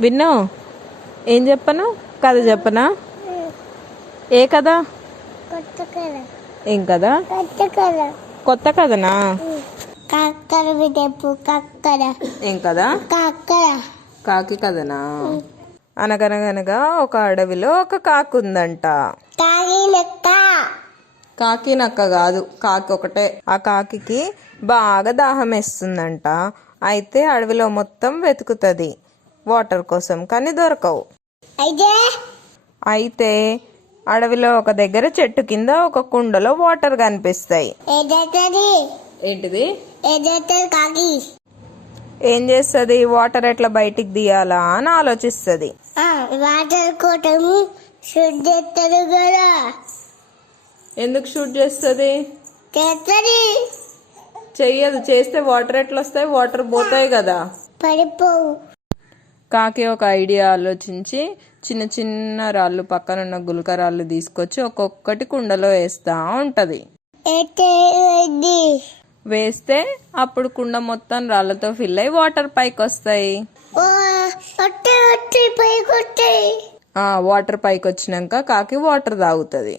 విన్నో ఏం చెప్పను? కథ చెప్పనా? ఏ కథ? ఏం కథ? కొత్త కథనా? ఏం కదా? కాకి కథనా? అనగనగనగా ఒక అడవిలో ఒక కాకి ఉందంట. కాకి నక్క కాదు, కాకి ఒకటే. ఆ కాకి బాగా దాహం వేస్తుందంట. అయితే అడవిలో మొత్తం వెతుకుతుంది వాటర్ కోసం, కానీ దొరకవు. అయితే అడవిలో ఒక దగ్గర చెట్టు కింద ఒక కుండలో వాటర్ కనిపిస్తాయి. ఏంటిది? ఏం చేస్తుంది? వాటర్ ఎట్లా బయటికి తీయాలా అని ఆలోచిస్తుంది. ఎందుకు షూట్ చేస్తుంది? చెయ్యదు. చేస్తే వాటర్ ఎట్లా వస్తాయి? వాటర్ పోతాయి కదా. కాకి ఒక ఐడియా ఆలోచించి చిన్న చిన్న రాళ్ళు, పక్కనున్న గులక రాళ్ళు తీసుకొచ్చి ఒక్కొక్కటి కుండలో వేస్తా ఉంటది. వేస్తే అప్పుడు కుండ మొత్తం రాళ్లతో ఫిల్ అయి వాటర్ పైకి వస్తాయి. వాటర్ పైకి వచ్చినాక కాకి వాటర్ తాగుతుంది.